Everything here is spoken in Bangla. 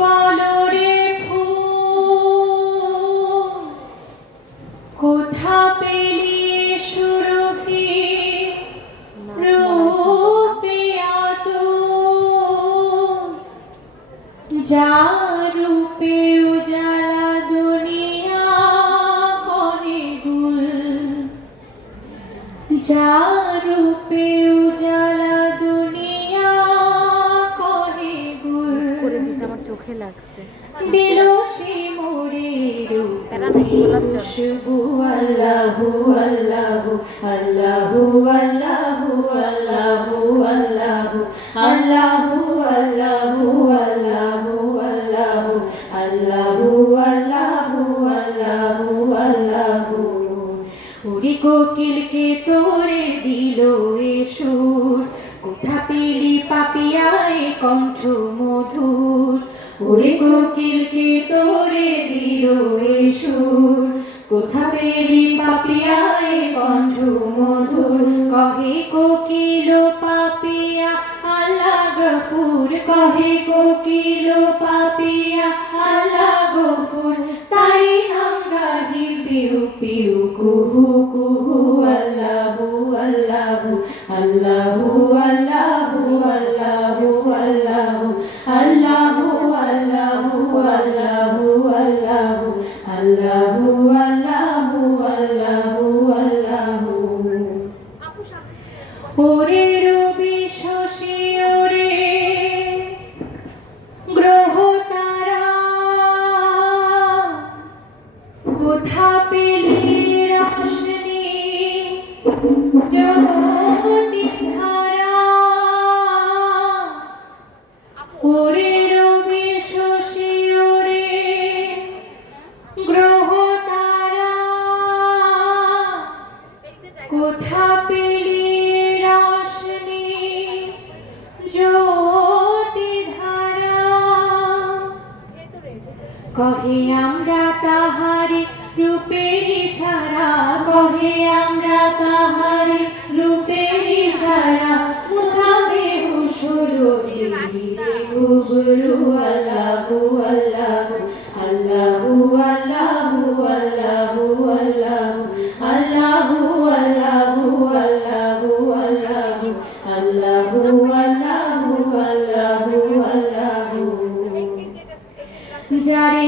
বলরে ফুল কোথা পেলি সুরভি রূপে আতুর যা রূপে উজালা দুনিয়া করে গুল যা রূপে উজালা দুনিয়া করে গুল করে দিছে আমার চোখে লাগছে দিল সে মোরে রূপে খুশবু আল্লাহু আল্লাহু আল্লাহু আল্লাহু আল্লাহু আল্লাহু আল্লাহু আল্লাহু আল্লাহু আল্লাহু আল্লাহু আল্লাহু আল্লাহু আল্লাহু ওরে কোকিলকে তোরে দিল এ সুর কোথা পেলি পাপিয়ায় কণ্ঠ মধুর ওরে কোকিলকে তোরে দিল এ সুর কোথা পেলি পাপিয়ায় কণ্ঠ মধুর কহে কোকিল পাপিয়া আল্লাহ গফুর কহে কোকিল পাপিয়া আল্লাহ গফুর তাই নাম গাহি পিউ পিউ কুহু কুহু আল্লাহু আল্লাহু আল্লাহু আল্লাহু আল্লাহু আল্লাহু আল্লাহু আল্লাহু আল্লাহু আল্লাহু আল্লাহু আল্লাহু আল্লাহু আল্লাহু ওরে রবি শশী ওরে গ্রহ তারা কোথা পেলি রোশনি জ্যোতি ধারা ওরে রবি শশী ওরে গ্রহ তারা কোথা পেলি রোশনি জ্যোতি ধারা কহে আমরা তাহারি রূপের ইশারা কহে আমরা তাহারি রূপের ইশারা মুসাবে হুসুরি যে গুরু আল্লাহু আল্লাহু আল্লাহু আল্লাহু আল্লাহু আল্লাহু আল্লাহু আল্লাহু আল্লাহু আল্লাহু আল্লাহু আল্লাহু আল্লাহু আল্লাহু যারে